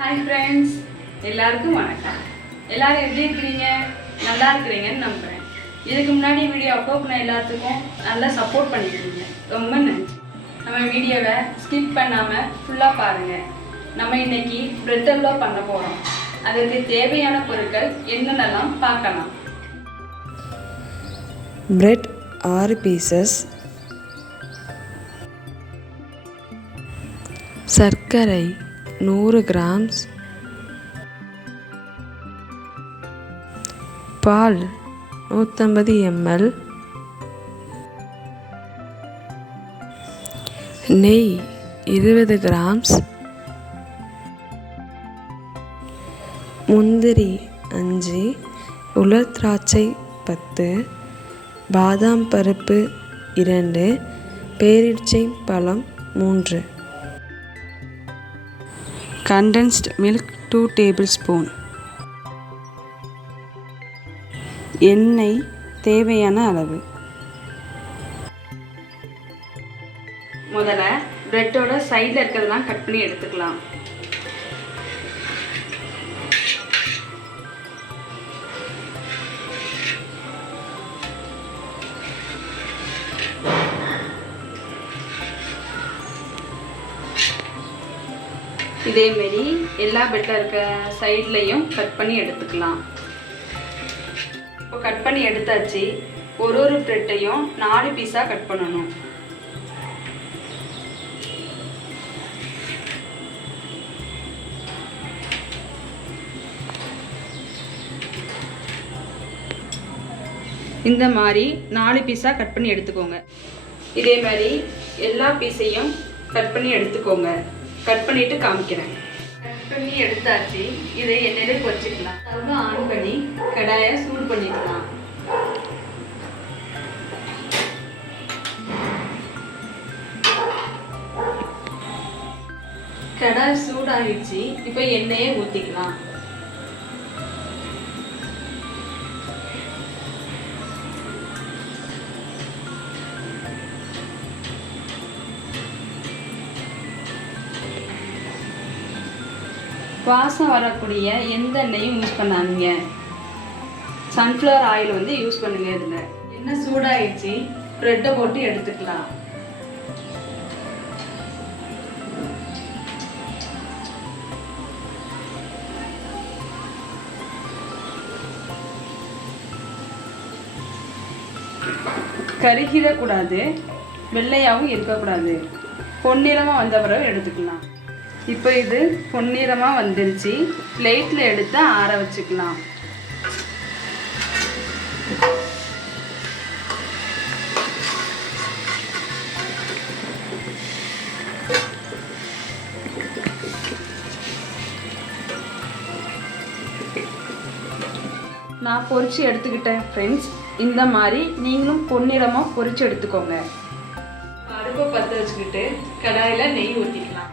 Hi friends, எல்லாருக்கும் வணக்கம். எல்லாரும் எப்படி இருக்கிறீங்க? நல்லா இருக்கிறீங்கன்னு நம்புகிறேன். இதுக்கு முன்னாடி வீடியோ அப்லோட் பண்ண எல்லாத்துக்கும் நல்லா சப்போர்ட் பண்ணிக்கிறீங்க, ரொம்ப நன்றி. நம்ம வீடியோவை ஸ்கிப் பண்ணாமல் ஃபுல்லாக பாருங்கள். நம்ம இன்னைக்கு பிரெட் அல்வா பண்ண போகிறோம். அதுக்கு தேவையான பொருட்கள் என்னென்னலாம் பார்க்கலாம். பிரெட் 6 பீசஸ், சர்க்கரை 100 கிராம்ஸ், பால் 150 ml, நெய் 20 கிராம்ஸ், முந்திரி 5, உலர் திராட்சை 10, பாதாம் பருப்பு 2, பேரீச்சை பழம் 3, கண்டென்ஸ்ட் மில்க் 2 டேபிள்ஸ்பூன், எண்ணெய் தேவையான அளவு. முதல்ல பிரெட்டோட சைடில் இருக்கிறதெல்லாம் கட் பண்ணி எடுத்துக்கலாம். இதேமாரி எல்லா பிரெட்டில் இருக்க சைட்லையும் கட் பண்ணி எடுத்துக்கலாம். இப்போ கட் பண்ணி எடுத்தாச்சு. ஒரு பிரெட்டையும் 4 பீஸாக கட் பண்ணணும். இந்த மாதிரி 4 பீஸாக கட் பண்ணி எடுத்துக்கோங்க. இதே மாதிரி எல்லா பீஸையும் கட் பண்ணி எடுத்துக்கோங்க. கட் பண்ணிட்டு காமிக்கிறேன். கட் பண்ணி எடுத்தாச்சு. இதை எண்ணெயிலே பொரிச்சுக்கலாம். ஸ்டவ் ஆன் பண்ணி கடாயை சூடு பண்ணிக்கலாம். கடாய் சூடாகிடுச்சு. இப்போ எண்ணெயை ஊற்றிக்கலாம். வாசம் வரக்கூடிய எந்த எண்ணெயும் யூஸ் பண்ணாதீங்க. சன்ஃப்ளவர் ஆயில் வந்து யூஸ் பண்ணுங்க. இதில் எண்ணெய் சூடாகிடுச்சு. ப்ரெட்டை போட்டு எடுத்துக்கலாம். கருகிடக்கூடாது, வெள்ளையாகவும் இருக்கக்கூடாது. பொன்னிறமாக வந்த பிறகு எடுத்துக்கலாம். இப்போ இது பொன்னிறமாக வந்துருச்சு. பிளேட்டில் எடுத்து ஆற வச்சுக்கலாம். நான் பொரிச்சு எடுத்துக்கிட்டேன் ஃப்ரெண்ட்ஸ். இந்த மாதிரி நீங்களும் பொன்னிறமாக பொரிச்சு எடுத்துக்கோங்க. அடுப்பை பற்ற வச்சுக்கிட்டு கடாயில் நெய் ஊற்றிக்கலாம்.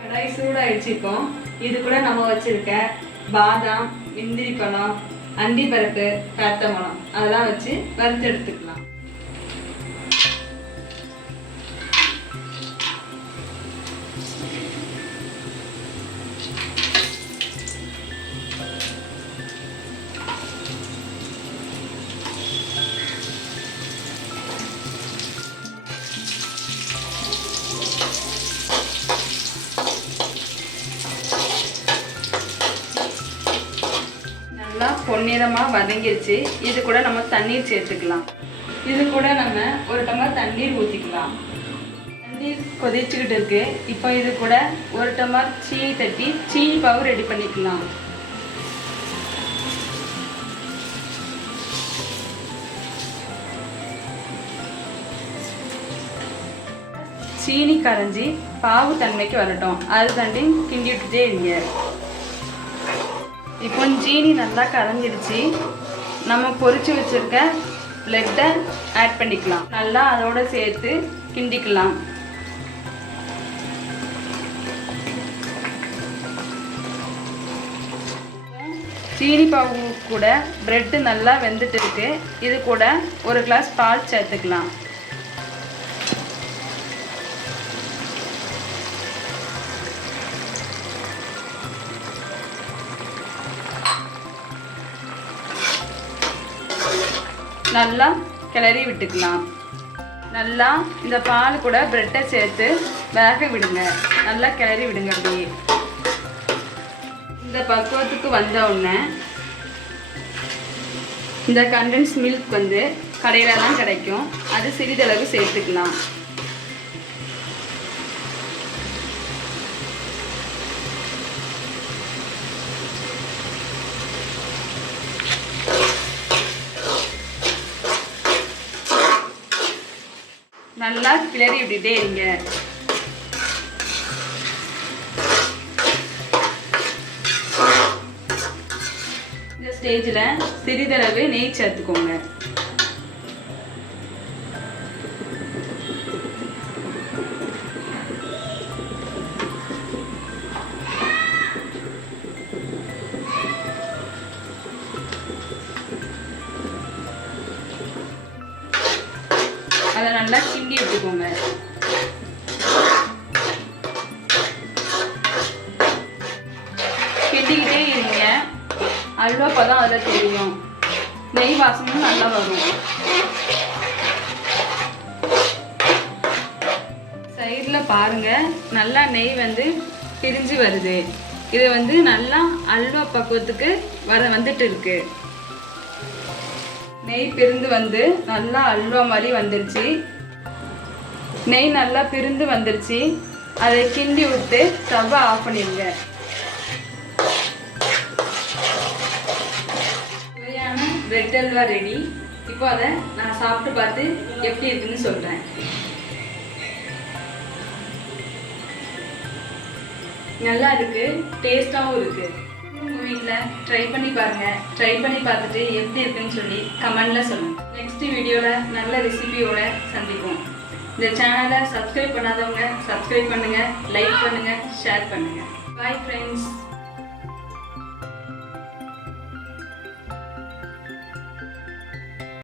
கடாய் சூடாயிடுச்சு. இப்போ இது கூட நம்ம வச்சிருக்க பாதாம், முந்திரி பழம், அண்டிப்பருப்பு, பழம் அதெல்லாம் வச்சு வறுத்து எடுத்துக்கலாம். நல்லா பொன்னிறமாக வதங்கிருச்சு. இது கூட நம்ம தண்ணீர் சேர்த்துக்கலாம். இது கூட நம்ம ஒரு டம்ளர் தண்ணீர் ஊற்றிக்கலாம். தண்ணீர் கொதிச்சுக்கிட்டு இருக்கு. இப்போ இது கூட ஒரு டம்ளர் சீனி தட்டி சீனி பாவு ரெடி பண்ணிக்கலாம். சீனி கரைஞ்சி பாவு தன்மைக்கு வரட்டும். அது தாண்டி கிண்டி விட்டுட்டே இருங்க. இப்போ சீனி நல்லா கரைஞ்சிடுச்சு. நம்ம பொரிச்சு வச்சிருக்க பிரெட்டை ஆட் பண்ணிக்கலாம். நல்லா அதோட சேர்த்து கிண்டிக்கலாம். சீனி பாவு கூட பிரெட்டு நல்லா வெந்துட்டு இருக்கு. இது கூட ஒரு கிளாஸ் பால் சேர்த்துக்கலாம். நல்லா கிளறி விட்டுக்கலாம். நல்லா இந்த பால் கூட ப்ரெட்டை சேர்த்து வேக விடுங்க. நல்லா கிளறி விடுங்க. அப்படியே இந்த பக்குவத்துக்கு வந்த உடனே இந்த கண்டென்ஸ் மில்க் வந்து கடையில் தான் கிடைக்கும். அது சிறிதளவு சேர்த்துக்கலாம். நல்லா கிளறி விட்டுட்டே இருங்க. இந்த ஸ்டேஜில் சிறிதளவு நெய் சேர்த்துக்கோங்க. அதை நல்லா கிண்டி விட்டுக்கோங்க. கிண்டிக்கிட்டே இருங்க. அல்வா பதம் அதில் தெரியும். நெய் வாசமும் நல்லா வரும். சைடில் பாருங்க, நல்லா நெய் வந்து பிரிஞ்சு வருது. இது வந்து நல்லா அல்வா பக்குவத்துக்கு வந்துட்டு இருக்கு. நெய் பிரிந்து வந்து நல்லா அல்வா மாதிரி வந்துருச்சு. நெய் நல்லா பிரிந்து வந்துருச்சு. அதை கிண்டி விட்டு ஸ்டவ்வை ஆஃப் பண்ணிடுங்க. சுவையான பிரெட் அல்வா ரெடி. இப்போ அதை நான் சாப்பிட்டு பார்த்து எப்படி இருக்குன்னு சொல்கிறேன். நல்லா இருக்கு, டேஸ்டாகவும் இருக்கு. உங்கள் வீட்டில் ட்ரை பண்ணி பாருங்கள். ட்ரை பண்ணி பார்த்துட்டு எப்படி இருக்குன்னு சொல்லி கமெண்டில் சொல்லுங்கள். நெக்ஸ்ட் வீடியோவில் நல்ல ரெசிபியோட சந்திப்போம். இந்த சேனலை சப்ஸ்கிரைப் பண்ணாதவங்க சப்ஸ்கிரைப் பண்ணுங்கள், லைக் பண்ணுங்கள், ஷேர் பண்ணுங்கள். Bye friends.